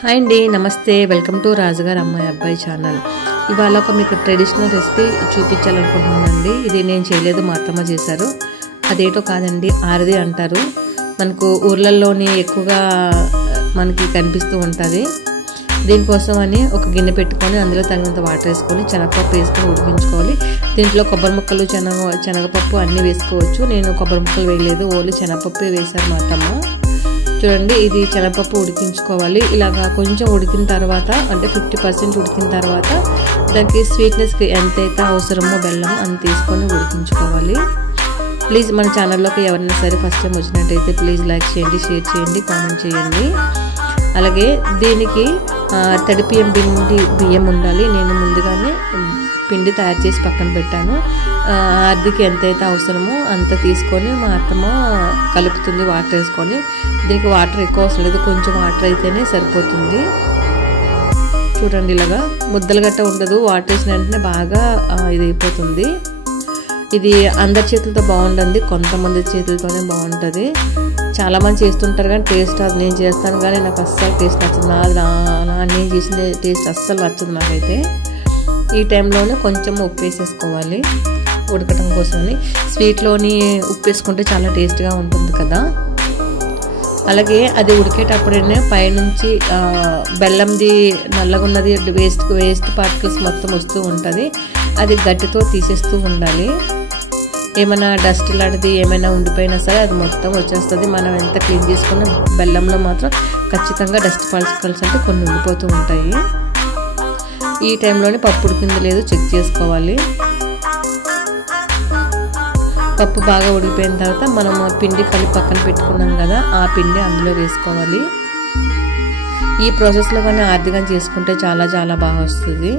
Hi అండి, నమస్తే. Welcome to రాజుగారు అమ్మాయి అబ్బాయి ఛానల్. ఇవాళ ఒక మీకు ట్రెడిషనల్ రెసిపీ చూపించాలనుకుంటున్నానండి. ఇది నేను చేయలేదు, మా అత్తమ్మ చేశారు. అదేటో కాదండి, ఆరది అంటారు. మనకు ఊర్లలోని ఎక్కువగా మనకి కనిపిస్తూ ఉంటుంది. దీనికోసం అని ఒక గిన్నె పెట్టుకొని అందులో తగినంత వాటర్ వేసుకొని శనగపప్పు వేసుకొని ఉడికించుకోవాలి. దీంట్లో కొబ్బరి ముక్కలు శనగపప్పు అన్నీ వేసుకోవచ్చు. నేను కొబ్బరి ముక్కలు వేయలేదు, ఓన్లీ శనగపప్పు వేశారు మా అత్తమ్మ. చూడండి, ఇది శనగపప్పు ఉడికించుకోవాలి. ఇలాగా కొంచెం ఉడికిన తర్వాత, అంటే 50% ఉడికిన తర్వాత దానికి స్వీట్నెస్కి ఎంతైతే అవసరమో బెల్లం అని తీసుకొని ఉడికించుకోవాలి. ప్లీజ్ మన ఛానల్లోకి ఎవరైనా సరే ఫస్ట్ టైం వచ్చినట్టయితే ప్లీజ్ లైక్ చేయండి, షేర్ చేయండి, కామెంట్ చేయండి. అలాగే దీనికి తడి బియ్యం ఉండాలి. నేను ముందుగానే పిండి తయారు చేసి పక్కన పెట్టాను. అద్దెకి ఎంతైతే అవసరమో అంత తీసుకొని మా అత్తమ్మ కలుపుతుంది వాటర్ వేసుకొని. దీనికి వాటర్ ఎక్కువ అవసరం లేదు, కొంచెం వాటర్ అయితేనే సరిపోతుంది. చూడండి, ఇలాగా ముద్దలు గట్ట ఉండదు. వాటర్ వేసిన వెంటనే బాగా ఇది అయిపోతుంది. ఇది అందరి చేతులతో బాగుంటుంది, కొంతమంది చేతులతోనే బాగుంటుంది. చాలామంది చేస్తుంటారు కానీ టేస్ట్ అది నేను చేస్తాను కానీ నాకు అస్సలు టేస్ట్ నచ్చదు. నేను చేసిన టేస్ట్ అస్సలు నచ్చదు నాకైతే. ఈ టైంలోనే కొంచెం ఉప్పు వేసేసుకోవాలి ఉడకటం కోసమని. స్వీట్లోని ఉప్పు వేసుకుంటే చాలా టేస్ట్గా ఉంటుంది కదా. అలాగే అది ఉడికేటప్పుడే పైనుంచి బెల్లంది నల్లగా ఉన్నది వేస్ట్ పార్టికల్స్ మొత్తం వస్తూ ఉంటుంది. అది గట్టితో తీసేస్తూ ఉండాలి. ఏమైనా డస్ట్ లాంటిది ఏమైనా ఉండిపోయినా సరే అది మొత్తం వచ్చేస్తుంది. మనం ఎంత క్లీన్ చేసుకున్న బెల్లంలో మాత్రం ఖచ్చితంగా డస్ట్ పార్టికల్స్ అంటే కొన్ని ఉండిపోతూ ఉంటాయి. ఈ టైంలోనే పప్పు ఉడికింది లేదు చెక్ చేసుకోవాలి. పప్పు బాగా ఉడికిపోయిన తర్వాత మనం పిండి కలిపి పక్కన పెట్టుకున్నాం కదా, ఆ పిండి అందులో వేసుకోవాలి. ఈ ప్రాసెస్లో కానీ ఆర్థికంగా చేసుకుంటే చాలా చాలా బాగా వస్తుంది.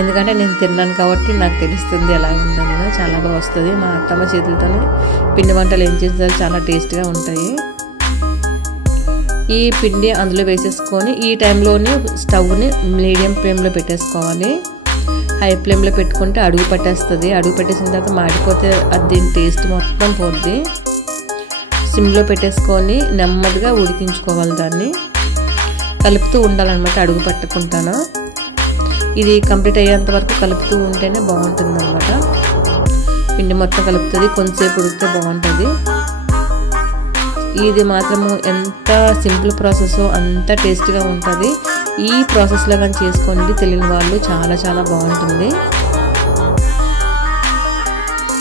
ఎందుకంటే నేను తిన్నాను కాబట్టి నాకు తెలుస్తుంది ఎలా ఉందని. చాలా బాగా వస్తుంది. మా అత్తమ్మ చేతులతోనే పిండి వంటలు ఏం చేస్తారు చాలా టేస్ట్గా ఉంటాయి. ఈ పిండి అందులో వేసేసుకొని ఈ టైంలోనే స్టవ్ని మీడియం ఫ్లేమ్లో పెట్టేసుకోవాలి. హై ఫ్లేమ్లో పెట్టుకుంటే అడుగు పట్టేస్తుంది. అడుగు పెట్టేసిన తర్వాత మాడిపోతే అది దీని టేస్ట్ మొత్తం పోద్ది. సిమ్లో పెట్టేసుకొని నెమ్మదిగా ఉడికించుకోవాలి. దాన్ని కలుపుతూ ఉండాలన్నమాట, అడుగు పట్టుకుంటాను. ఇది కంప్లీట్ అయ్యేంత వరకు కలుపుతూ ఉంటేనే బాగుంటుంది అన్నమాట. పిండి మొత్తం కలుపుతుంది, కొంతసేపు ఉడికితే బాగుంటుంది. ఇది మాత్రము ఎంత సింపుల్ ప్రాసెస్ అంత టేస్ట్గా ఉంటుంది. ఈ ప్రాసెస్లో కానీ చేసుకోండి తెలియని వాళ్ళు, చాలా చాలా బాగుంటుంది.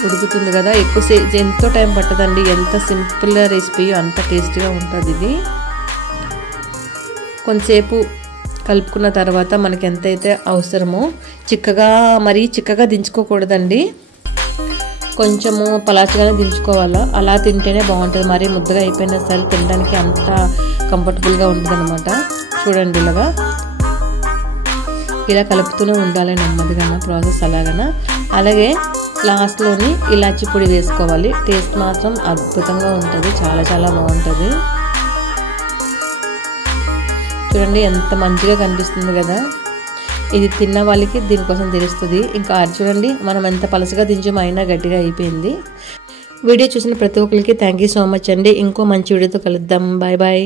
ఉడుకుతుంది కదా, ఎక్కువసేపు ఎంతో టైం పట్టదండి. ఎంత సింపుల్ రెసిపీ అంత టేస్ట్గా ఉంటుంది. ఇది కొంతసేపు కలుపుకున్న తర్వాత మనకి ఎంతైతే అవసరమో మరీ చిక్కగా దించుకోకూడదండి, కొంచెము పలాచగానే దించుకోవాలా. అలా తింటేనే బాగుంటుంది. మరీ ముద్దగా అయిపోయినా సరే తినడానికి అంత కంఫర్టబుల్గా ఉంటుంది అనమాట. చూడండి, ఇలా కలుపుతూనే ఉండాలి నెమ్మదిగా ప్రాసెస్ అలాగనా. అలాగే లాస్ట్లోని ఇలాచి పొడి వేసుకోవాలి. టేస్ట్ మాత్రం అద్భుతంగా ఉంటుంది, చాలా చాలా బాగుంటుంది. చూడండి ఎంత మంచిగా కనిపిస్తుంది కదా. ఇది తిన్న వాళ్ళకి దీనికోసం తెలుస్తుంది. ఇంకా చూడండి మనం ఎంత పలసగా దించామో అయినా గట్టిగా అయిపోయింది. వీడియో చూసిన ప్రతి ఒక్కరికి థ్యాంక్ యూ సో మచ్ అండి. ఇంకో మంచి వీడియోతో కలుద్దాం. Bye bye.